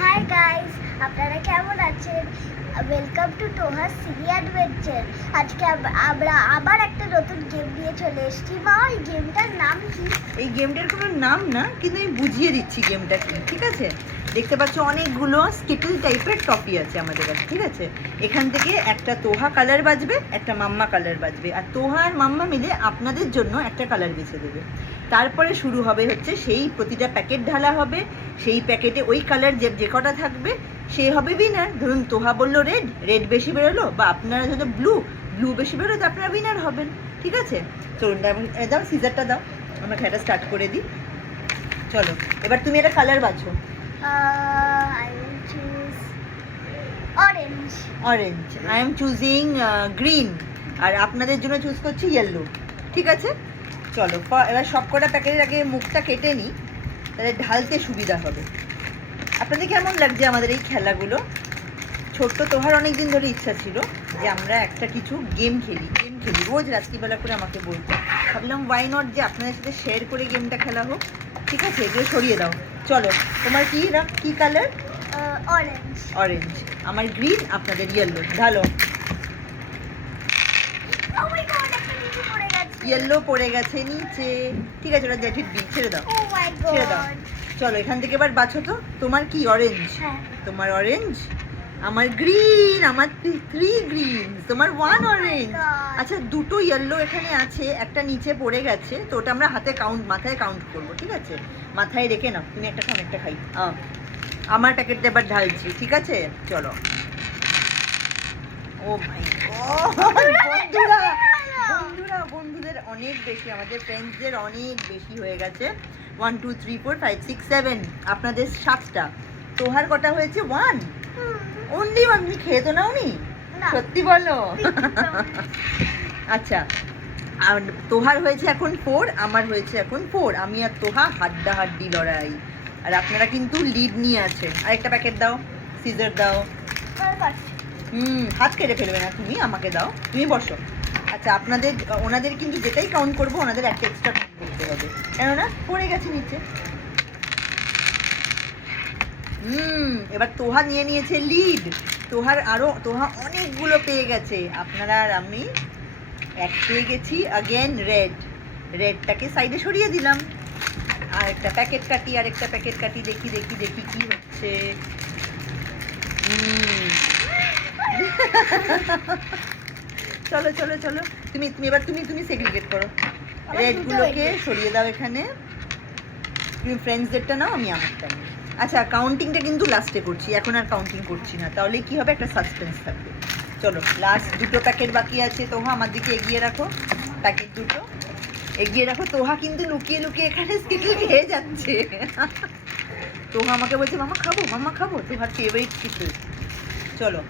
Hi guys, আপনারা কেমন আছেন? Welcome to Toha silly adventure. আজকে আমরা আবার একটা নতুন গেম নিয়ে চলে এসেছি। মা, এই গেমটার নাম কি? এই গেমটার কোনো নাম না, কিন্তু আমি বুঝিয়ে দিচ্ছি গেমটা কি। ঠিক আছে, দেখতে পাচ্ছ অনেকগুলো স্কিটল টাইপের টপি আছে আমাদের কাছে। ঠিক আছে, এখান থেকে একটা তোহা কালার বাজবে, একটা মাম্মা কালার বাজবে, আর তোহা আর মাম্মা মিলে আপনাদের জন্য একটা কালার বেছে দেবে। তারপরে শুরু হবে হচ্ছে সেই প্রতিটা প্যাকেট ঢালা হবে, সেই প্যাকেটে ওই কালার যে কটা থাকবে সে হবে উইনার। ধরুন তোহা বললো রেড, রেড বেশি বেরোলো, বা আপনারা যদি ব্লু, ব্লু বেশি বেরোলো, তো আপনারা উইনার হবেন। ঠিক আছে, চলুন দাও সিজারটা দাও, আমরা খেলাটা স্টার্ট করে দিই। চলো, এবার তুমি একটা কালার বাছো। I will choose orange. Orange. I am choosing green, আর আপনাদের জন্য চুজ করছি ইয়েলো। ঠিক আছে, চলো এবার সব কটা প্যাকেটের আগে মুখটা কেটে নিই, তাহলে ঢালতে সুবিধা হবে। আপনাদের কেমন লাগছে আমাদের এই খেলাগুলো? ছোট্ট তোহার অনেক দিন ধরে ইচ্ছা ছিল যে আমরা একটা কিছু গেম খেলি রোজ রাত্রিবেলা করে আমাকে বলতো। ভাবলাম ওয়াই নট যে আপনাদের সাথে শেয়ার করে গেমটা খেলা হোক। ঠিক আছে, এগুলো সরিয়ে দাও। চলো, তোমার কি কালার? অরেঞ্জ। অরেঞ্জ, আমার গ্রিন, আপনাদের ইয়েলো। ঢালো। ও মাই গড, একটা নিচে পড়ে গেছে। ইয়েলো পড়ে গেছে নিচে। ঠিক আছে, ওটা দেখি ছেড়ে দাও, ও মাই ছেড়ে দাও। গড। চলো, এখান থেকে এবার বাছো তো। তোমার কি অরেঞ্জ? হ্যাঁ। তোমার অরেঞ্জ, আমার গ্রিন, আমার 3 গ্রিন, তোমার 1 অরেঞ্জ। God. আচ্ছা, দুটো ইয়েলো এখানে আছে, একটা নিচে পড়ে গেছে, তো ওটা আমরা মাথায় কাউন্ট করব। ঠিক আছে, মাথায় রেখে নাও। তুমি একটা খাও, একটা খাই। আমার প্যাকেটটা এবার ঢালছি। ঠিক আছে, চলো। ও মাই গড, বন্ধুদের অনেক বেশি, আমাদের ফ্রেন্ডসদের অনেক বেশি হয়ে গেছে। 1 2 3 4 5 6 7, আপনাদের 7টা। তোহার কটা হয়েছে? 1 অনলি 1। তুমি খেয়ে তো নাওনি? না। সত্যি বলো। আচ্ছা, আর তোহার হয়েছে এখন 4, আমার হয়েছে এখন 4। আমি আর তোহা হাড্ডাহাড্ডি লড়াই, আর আপনারা কিন্তু লিড নিয়ে আছেন। আরেকটা প্যাকেট দাও, সিজার দাও। হাত কেটে ফেলবে না, তুমি আমাকে দাও, তুমি বসো। আচ্ছা, ওনাদের কিন্তু যেটাই কাউন্ট করবো ওনাদের একটা এক্সট্রা কাউন্ট করতে হবে, কেননা পড়ে গেছে নিচে। এবার তোহা নিয়ে নিয়েছে লিড। তোহা অনেকগুলো পেয়ে গেছে। আপনারা আর আমি এক পেয়ে গেছি। আগেন রেডটাকে সাইডে সরিয়ে দিলাম। আরেকটা প্যাকেট কাটি, দেখি কি হচ্ছে। চলো, তুমি সেগ্রিগেট করো। রেডগুলোকে সরিয়ে দাও এখানে। তুমি ফ্রেন্ডসদেরটা নাও, আমি আমারটা নিই। আচ্ছা, কাউন্টিংটা কিন্তু লাস্টে করছি, এখন আর কাউন্টিং করছি না, তাহলে কি হবে, একটা সাসপেন্স থাকবে। চলো, লাস্ট দুটো প্যাকেট বাকি আছে। তোহা আমার দিকে এগিয়ে রাখো, প্যাকেট দুটো এগিয়ে রাখো। তোহা কিন্তু লুকিয়ে এখানে স্কিটল খেয়ে যাচ্ছে। তোহা আমাকে বলছে মামা খাবো। তোহার ফেভারিট স্কিটল। চলো,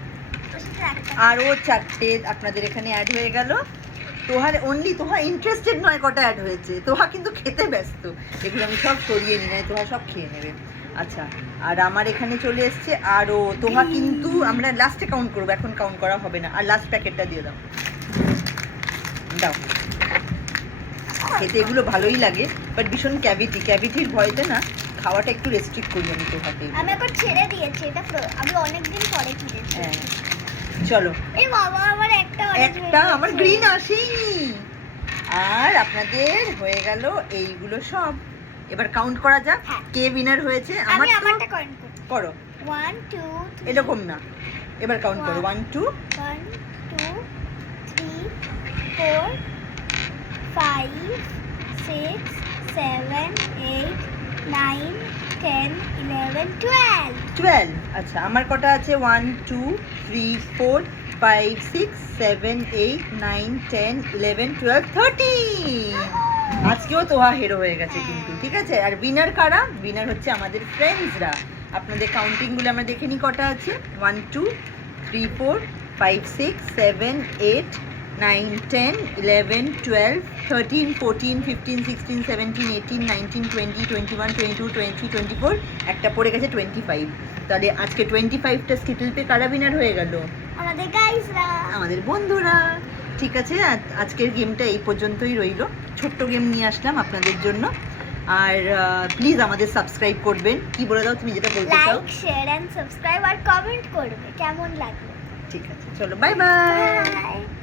আরও 4টে আপনাদের এখানে অ্যাড হয়ে গেল। তোহা ইন্টারেস্টেড নয় কটা অ্যাড হয়েছে, তোহা কিন্তু খেতে ব্যস্ত। এগুলো আমি সব সরিয়ে নিই, নাই তোহা সব খেয়ে নেবে। আচ্ছা, আর আমার এখানে চলে এসছে আরও। তোহা কিন্তু আমরা লাস্টে কাউন্ট করবো, এখন কাউন্ট করা হবে না। আর লাস্ট প্যাকেটটা দিয়ে দাও। খেতে এগুলো ভালোই লাগে, বাট ভীষণ ক্যাভিটির ভয়তে না খাওয়াটা একটু রেস্ট্রিক্ট করি আমি তোহাকে। আমি এখন ছেড়ে দিয়েছি, এটা আমি অনেকদিন পরে কিনেছি। হ্যাঁ, চলো। এই বাবা, আমার একটা আমার গ্রিন আসেনি। আর আপনাদের হয়ে গেল এইগুলো সব। এবার কাউন্ট করা যাক কে উইনার হয়েছে। আমারটা কাউন্ট করো। 1 2 এরকম না, এবার কাউন্ট করো। 1 2 1 2 3 4 5 6 7 8 9 10 11 12। আচ্ছা, আমার কটা আছে? 1 2 3 4 5 6 7 8 9 10 11 12 13। আজকেও তোহা হিরো হয়ে গেছে কিন্তু। ঠিক আছে, আর উইনার কারা? উইনার হচ্ছে আমাদের ফ্রেন্ডসরা। আপনাদের কাউন্টিংগুলো আমরা দেখে নিই কটা আছে। 1 2 3 4 5 6 7 8 9 10 11 12 13 14 15 16 17 18 19 20 21 22 23 24, একটা পড়ে গেছে 25। তাহলে আজকে 25টা স্কিটল পে কারা উইনার হয়ে গেল? আমাদের গাইসরা, আমাদের বন্ধুরা। ঠিক আছে, আজকের গেমটা এই পর্যন্তই রইল। ছোট্ট গেম নিয়ে আসলাম আপনাদের জন্য। আর প্লিজ আমাদের সাবস্ক্রাইব করবেন। কি বলে দাও তুমি যেটা বলতে চাও? লাইক শেয়ার এন্ড সাবস্ক্রাইব আর কমেন্ট করবে কেমন লাগলো। ঠিক আছে, চলো বাই বাই। বাই।